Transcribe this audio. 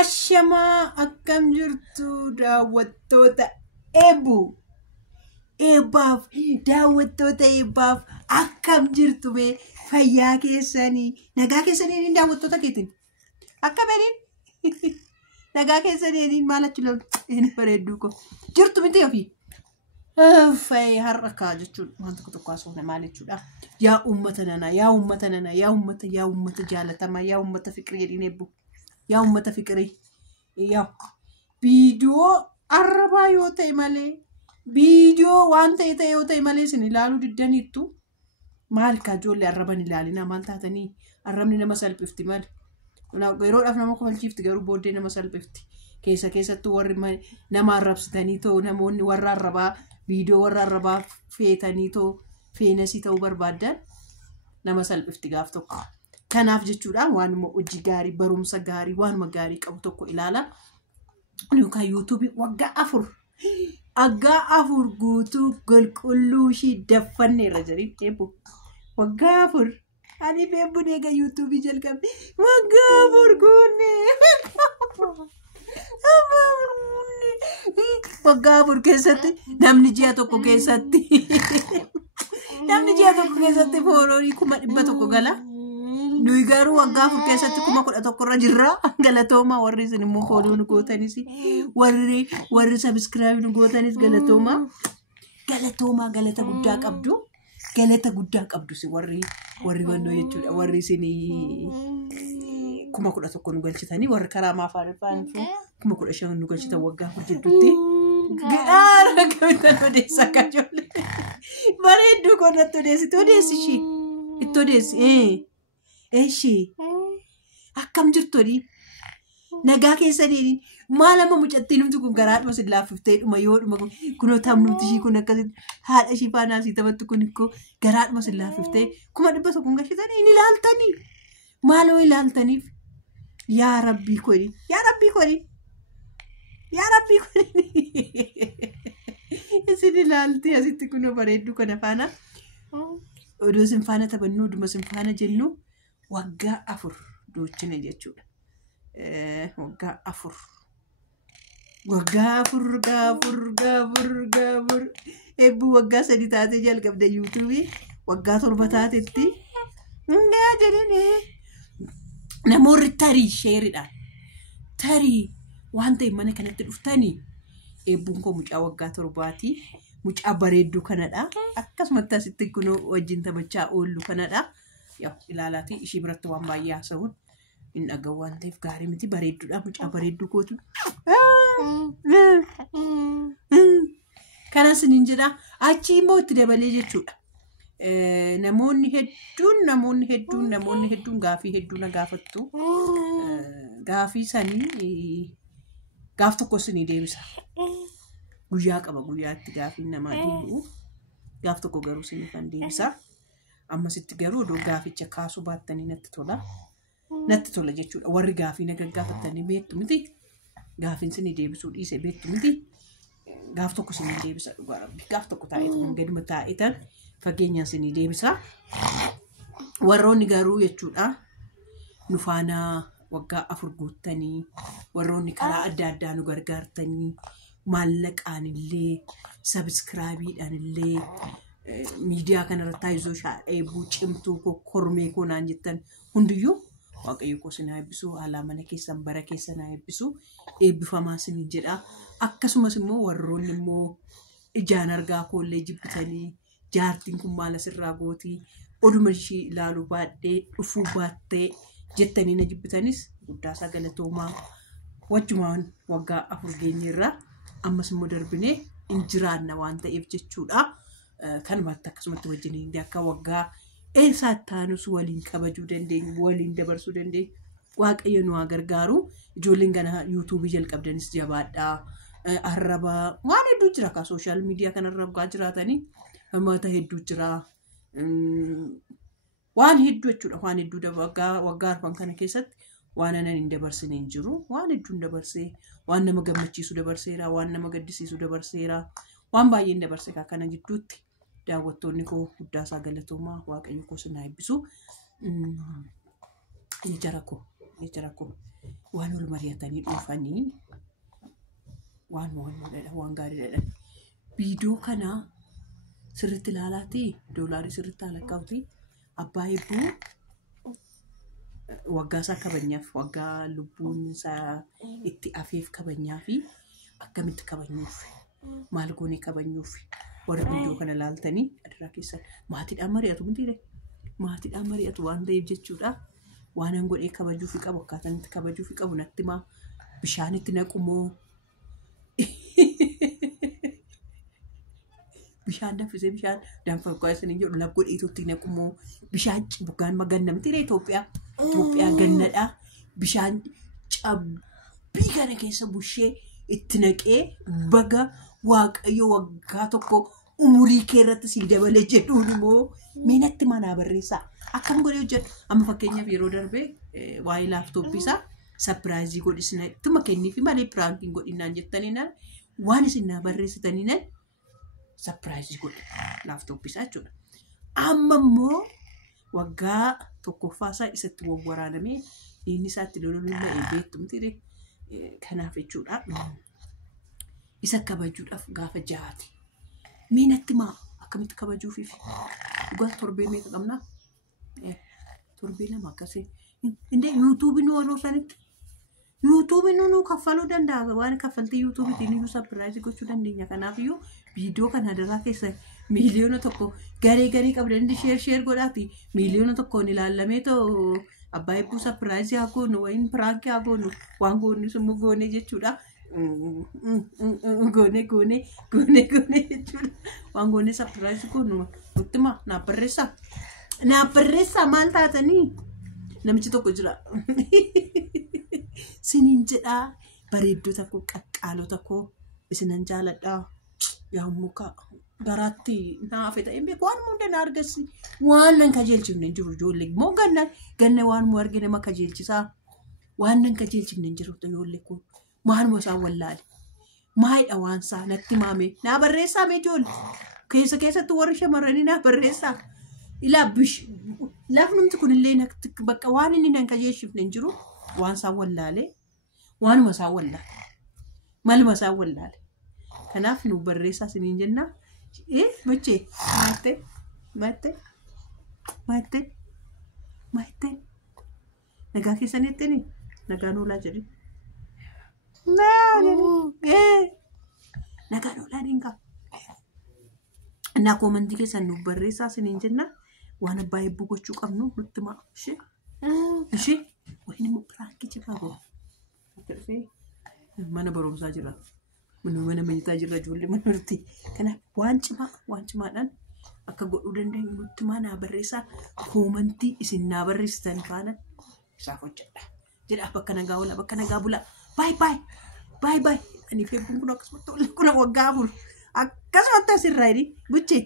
Ashama akkam jirtu daawwattoota eebbu eebbaaf daawwattoota eebbaaf akkam jirtu mee fayyaa keessanii nagaa keessanii daawwattoota keetiin akka bariin nagaa keessanii maal achi lolu hin bareeddu ko jirtu miti ofii fay harka jechuun waan tokko asoo maal jechuudha yaa ummata nana yaa ummata jaalatama yaa ummata fiqirii jedhin eebbu yaa ummata fiqirii yaa viidiyoo arrabaa yoo ta'e malee viidiyoo waan ta'e yoo ta'e malee isin ilaaluu diddaniittu maal ka ijoollee arraban ilaalina maal taatanii arrabni nama salphifti maal yeroodhaaf nama kolchiifti garuu booddee nama salphifti keessattuu warri nama arrabsitanii ta'u namoonni warra arrabaa viidiyoo warra arrabaa feetanii ta'u feenasii ta'uu barbaadan nama salphifti gaaf tokko. Kanaaf jechuudha waanuma hojii gaarii barumsa gaarii waanuma gaarii qabu tokko ilaala. Yookaan YouTube waggaa afur guutuu qulqulluu ishii daffanne irra jirin eebbu waggaa afur ani beebbu deega YouTube jalqabe waggaa afur guunne waggaa afur keessatti namni ji'a tokko keessatti fooloorii 100 gala. Nuyi garuu waggaa afur keessatti 11 irra jirra galatooma warri isin immoo fooloo nu gootanis warri subscribe nu gootanis galatooma galata guddaa qabdu si warri wannoo jechuudha warri isin 11 nu galchitanii warri karaa maafaan 15 nu galchitan waggaa afur jidduutti gaara gabitan odeessa kajolle bareedduu konnatti odeessi itti odeessi Eshi akkam jirtoni nagaa keessanii maal amma mucattiin numti kun garaadhuma sin laaffiftee dhuma yoo dhuma kunoo tamnumti ishii kun akkasitti haadha ishii faanaa sii taphattu kun ikkoo garaadhuma sin laaffiftee 100 kun gashitanii hin ilaaltanii maaloo ilaaltaniif yaa rabbii koni isin ilaalti asitti kunoo bareeddu kana faana odoo sin faana taphannu dhuma sin faana jennu waggaa afur duuchine jechuudha. Waggaa afur eebbu waggaa 3 taate jalqabde YouTube waggaa 7 taatetti ngaa jedhani namoonni tarii sheeridhaan tarii waan ta'e mana kanatti dhuftanii eebbuun koo mucaa waggaa 7ti mucaa bareedduu kanadha akkasumatti asitti kunoo wajjin taphachaa oollu kanadha. Yaa ilaalaati ishii biratti waan baay'ee haasa'uun hin dhagahu waan ta'eef gaarii miti bareedduudha mucaa bareedduu kootu. Kanas niin jedha achi immoo itti dabalee jechuudha. Namoonni hedduun gaafii hedduu na gaafattu. Gaafii sanii gaaf tokko sinii deebisa. Guyyaa qaba guyyaatti gaafiin namaa deebi'u. Gaaf tokko garuu sinii kan deebisa. Ammasitti garuu odoo gaaficha kaasuu baattanii natti tola jechuudha warri gaafii na gaggaafatanii beektu miti gaafiin sinii deebisuu dhiise beektu miti gaaf tokko sinii deebisa dhugaa rabbi gaaf tokko taa'eetan gaduma taa'etan fageenyaan sinii deebisa warroonni garuu jechuudha nu faana waggaa afur guuttanii warroonni karaa adda addaa nu gargaartanii maallaqaan illee subscribe-dhaan illee miidiyaa kanarratti taayizoo eebbuu cimtuu kormee koonaan jettan hundiyyuu waaqayyo koo sinaa eebbisu haala mana keessan bara keessan eebbisu eebbifamaa sinii jedha akkasumas immoo warroonni immoo ijaan argaa koollee jibbitanii jaartiin kun maal asirraa gootii oduma ishii ilaaluu baadhee dhufuu baattee jettanii na jibbitanis guddaasaa galatoomaa wajjumaan waggaa afur geenyeerra ammas immoo darbinee injiraanna waan ta'eef jechuudha. Kan baata akkasumatti wajjin akka waggaa eessaataanus waliin kabajuu dandeenyu waliin dabarsuu dandeenyu waaqayyo nu gargaaru ijoolleen gana YouTube jalqabdanis jabaadhaa arraba waan hedduu jira ka social media kan arrabaa jiraatanii mata hedduu jira waan hedduu jechuudha waan hedduu waggaa arfan kana keessatti waan anan hin dabarsine hin jiru waan hedduun dabarsee waan nama gammachiisu dabarseera waan nama gaddisiisu dabarseera waan baay'een dabarsee kana gidduutti daawwattoonni koo guddaasaa galatoomaa waaqayyo koo sinaa eebbisu jara koo jira kun waan ol mari'atanii dhufanii waan gaariidha. Viidiyoo kana sirriitti ilaalaati doolaarii sirriitti lakkaa'uti abbaa eebbuu waggaa isaa kabajnaaf waggaa lubbuun isaa itti afeef kabajnaa fi akkamitti kabajnuuf maal goonee kabajnuuf warra viidiyoo kana ilaaltanii adiraa keessan maatiidhaan mari'atu mitiire maatiidhaan mari'atu waan ta'eef jechuudha. Waan an godhee kabajuu fi qabu akkaataan itti kabajuu fi qabu natti himaa bishaanitti naqumoo bishaan danfisee bishaan danfaqaa isiniin jedhu lab godheetutti naqumoo bishaan bugaan magannamti Itoophiyaa gannadha bishaan cabbii kana keessa bushee itti naqee baga waaqayyo waggaa tokko umurii kee irratti si dabalee jedhuun immoo miinatti manaa barreessaa akkam godhee hojjedhu amma fakkeenyaaf yeroo darbee waa'ee laaptooppii isaa sapiraayizii godhisna ittuma kenniifi malee piraankiin godhinaan jettaniinaan waan isin naa barreessitaniinaan sapiraayizii godhe laaptooppii isaa jechuudha. Amma immoo waggaa tokkoffaa isaa isatti waraanamee inni isaatti lololullee beektumti kanaaf jechuudha. Isa kabajuudhaaf gaafa jahaati. Miinatti maa akkamitti kabajuufiif dhugaa torbee meeqa qabnaa? Torbee lama akkasii. Indee yuutuubiin warroo sanitti yuutuubiin nu kaffaluu danda'a waan kaffaltii yuutuubiitiin iyyuu sapiraayizii gochuu dandeenya. Kanaaf iyyuu viidiyoo kana daraa keessa miiliyoona tokko garee qabdanii sheer godhaati miiliyoona tokkoon ilaallamee too abbaa eebbuu sapiraayizii haa goonu wayin piraankii haa goonu waan goonnis immoo goonee jechuudha. Goone jechuudha. Waan goone sapiraayizii goonu nutti maa naaf barreessaa maal taatanii namichi tokko jira. Siniin jedhaa bareeddota koo qaqqaalota koo isinan jaaladhaa yaa muka garaatti naaf ta'e beeku waan hunda na argasi waan nan kajeelchifne jiru ijoollee moo ganna waan mu argine ma kajeelchisaa waan nan kajeelchifne jiru ijoollee kun maal mo isaan wallaale maayidha waan isaa natti maame naa barreessaa mee ijoollee keessatti warri shamarranii naa barreessaa ilaa lafnumti kunillee natti bakka waan inni nan kajeelchifne jiru waan isaa wallaale waanuma isaa wallaale maluma isaa wallaale. Kanaaf nu barreessaa siniin jenna. Muchee maatte nagaa keessaniittini nagaa noolaa jedhi nagaa noolaa dinqa naa koomantii keessan nu barreessaa siniin jenna. Waan abbaa eebbuu gochuu qabnu nutti maa ishee waliin immoo piraankii jibaa goo mana barumsaa jira. Mana manytaa jirra ijoollee mana nuti. Kanaaf waan cimaadhaan akka godhuu dandeenyu nutti naa barreessaa koomantii isin naa barreessitan faana isaaf hojjedha. Jedhaaf bakka nagaa oola bakka nagaa bula. Bye. Ani feebuun kun akkasumatti kun waggaa afur akkasumatti asirraa buchee.